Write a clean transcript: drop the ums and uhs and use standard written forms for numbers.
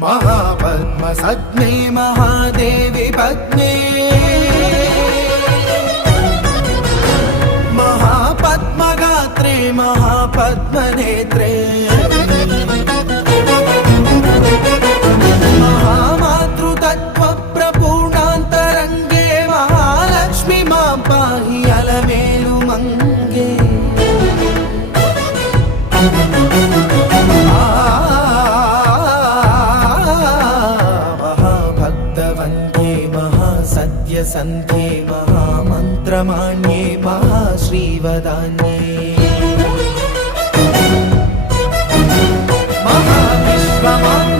महापद्मसज्ञे महादेवी पद्मे महापद्मगात्रे महापद्मनेत्रे महामातृतत्त्वप्रपूर्णान्तरङ्गे महालक्ष्मी मां पाहि अलमेलु मंगे। महाभक्तवन्ध्ये महासत्यसन्ध्ये महामन्त्रमान्ये महाश्रीवदान्ये महाविश्वमान्ये